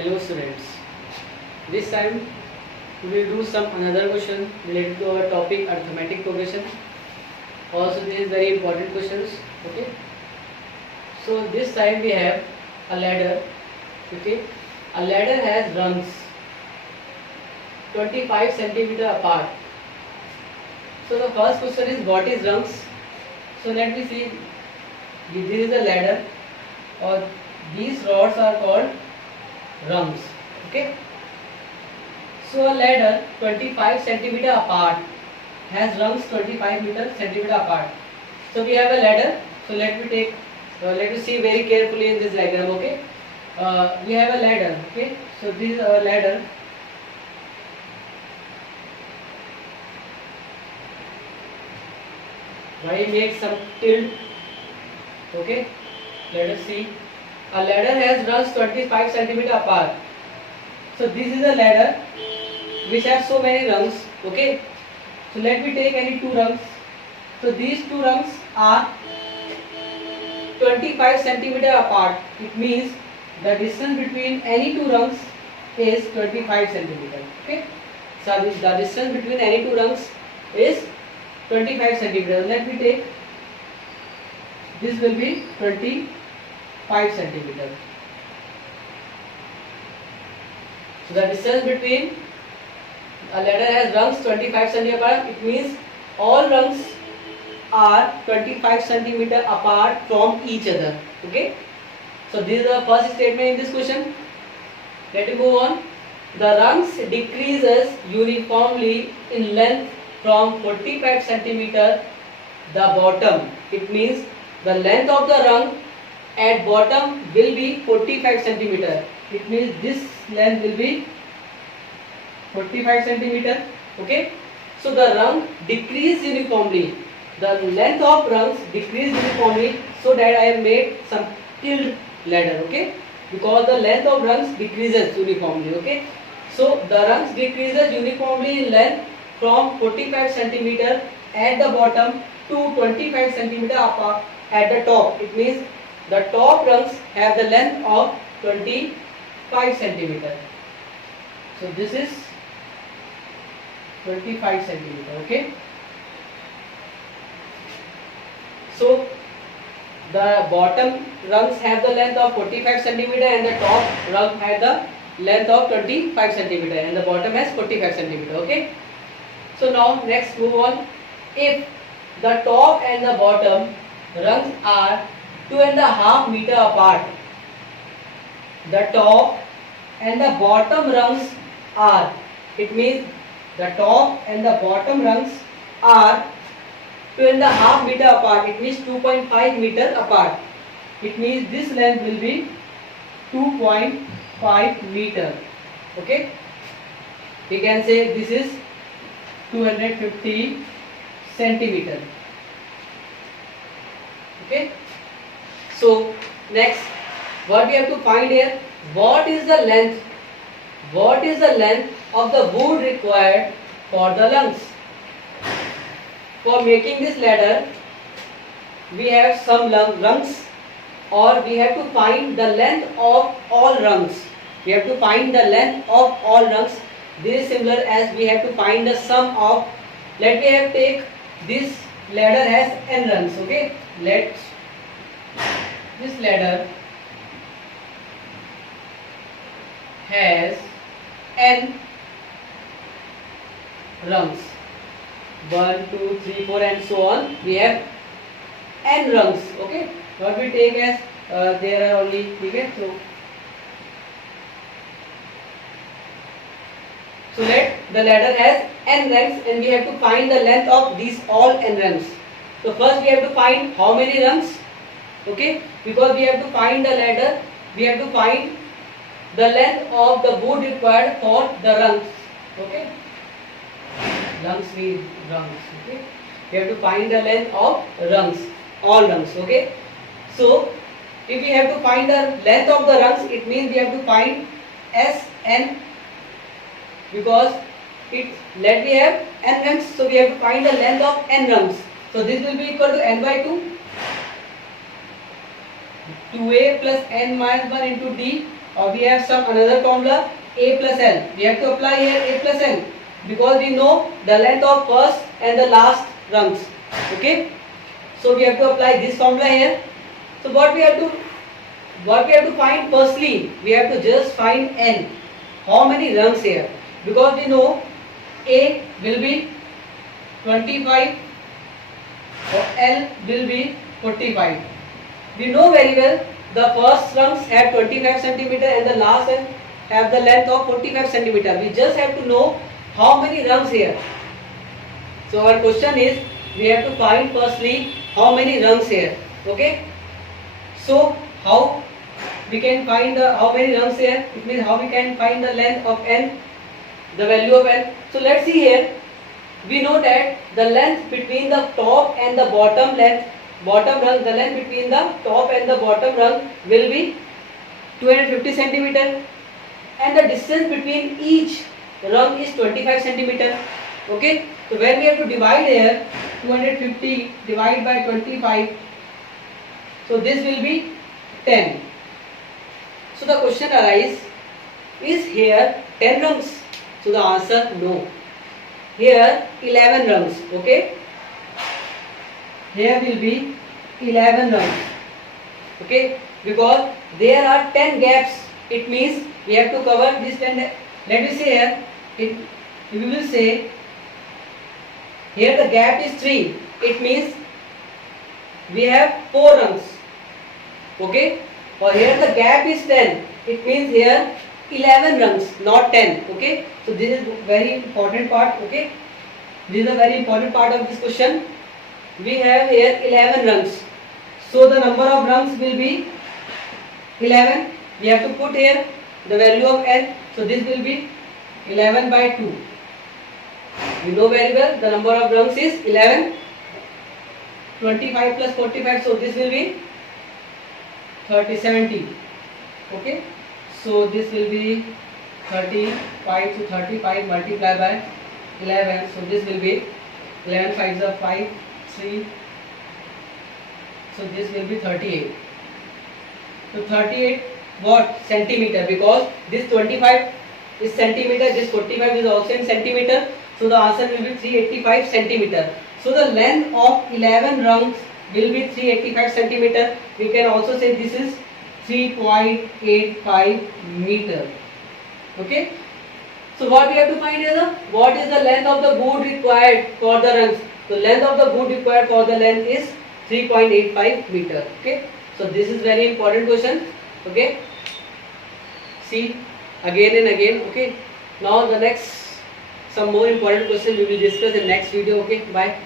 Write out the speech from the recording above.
Hello students. This time we will do some another question related to our topic arithmetic progression. Also this is very important questions. Okay. So this time we have a ladder. Okay. A ladder has rungs 25 centimeter apart. So the first question is what is rungs? So let me see. This is a ladder or these rods are called rungs. Okay. So a ladder 25 centimeter apart has rungs 25 centimeter apart. So we have a ladder. So let me see very carefully in this diagram. Okay. We have a ladder. Okay. So this is our ladder. Why make some tilt? Okay. Let us see. A ladder has rungs 25 centimeter apart. So this is a ladder which has so many rungs. Okay. So let me take any two rungs. So these two rungs are 25 centimeter apart. It means the distance between any two rungs is 25 centimeter. Okay. So the distance between any two rungs is 25 centimeter. Let me take. This will be 25 centimeter. So the distance between a ladder has rungs 25 centimeter apart. It means all rungs are 25 centimeter apart from each other. Okay. So this is the first statement in this question. Let me move on. The rungs decreases uniformly in length from 45 centimeter the bottom. It means the length of the rung at bottom will be 45 centimeter. It means this length will be 45 centimeter. Okay. So the rung decrease uniformly. The length of rungs decrease uniformly, so that I have made some tilt ladder. Okay. Because the length of rungs decreases uniformly. Okay. So the rungs decreases uniformly in length from 45 centimeter at the bottom to 25 centimeter apart at the top. It means the top rungs have the length of 25 centimeter. So this is 25 centimeter. Okay. So the bottom rungs have the length of 45 centimeter and the top rung has the length of 25 centimeter and the bottom has 45 centimeter. Okay. So now next move on. If the top and the bottom rungs are 2.5 meter apart, the top and the bottom rungs are, it means the top and the bottom rungs are 2.5 meter apart. It means 2.5 meter apart. It means this length will be 2.5 meter. Okay. We can say this is 250 centimeter. Okay. So next, what we have to find here, what is the length of the wood required for the rungs. For making this ladder, we have some rungs, or we have to find the length of all rungs. We have to find the length of all rungs. This is similar as we have to find the sum of, let me have take this ladder has n rungs. Okay. This ladder has n rungs. 1, 2, 3, 4 and so on. We have n rungs. Okay. What we take as there are only, okay. So let the ladder has n rungs and we have to find the length of these all n rungs. So first we have to find how many rungs. Okay. Because we have to find the ladder, we have to find the length of the wood required for the rungs. Okay. Rungs. Okay. We have to find the length of rungs, all rungs. Okay. So if we have to find the length of the rungs, it means we have to find Sn, because let me have n rungs, so we have to find the length of n rungs. So this will be equal to n by 2, 2a plus n minus 1 into d or we have some another formula A plus L. We have to apply here A plus L because we know the length of first and the last rungs. Okay, so we have to apply this formula here. So what we have to find, firstly we have to just find N, how many rungs here, because we know A will be 25 or L will be 45. We know very well the first rungs have 25 centimeter and the last have the length of 45 centimeter. We just have to know how many rungs here. So our question is, we have to find firstly how many rungs here. Okay, so how we can find how many rungs here? It means how we can find the length of N, the value of N. So let's see here. We know that the length between the top and the bottom rung, the length between the top and the bottom rung will be 250 centimeter, and the distance between each rung is 25 centimeter. Okay, so when we have to divide here, 250 divided by 25, so this will be 10. So the question arises, is here 10 rungs? So the answer, no. Here 11 rungs. Okay, here will be 11 rungs. Okay, because there are 10 gaps. It means we have to cover this 10. Let me say here, we will say here the gap is 3. It means we have 4 rungs. Okay, or here the gap is 10. It means here 11 rungs, not 10. Okay, so this is very important part. Okay, this is a very important part of this question. We have here 11 rungs, so the number of rungs will be 11. We have to put here the value of N, so this will be 11 by 2. You know very well the number of rungs is 11. 25 plus 45, so this will be 70. Okay, so this will be 35 to 35 multiplied by 11, so this will be 11 5s are 5, 3, so this will be 38. So 38 what? Centimeter, because this 25 is centimeter, this 45 is also in centimeter, so the answer will be 385 centimeter. So the length of 11 rungs will be 385 centimeter. We can also say this is 3.85 meter. Okay, so what we have to find is what is the length of the board required for the rungs. The length of the board required for the length is 3.85 meter. Okay, so this is very important question. Okay, see again and again. Okay, now the next some more important question we will discuss in next video. Okay, bye.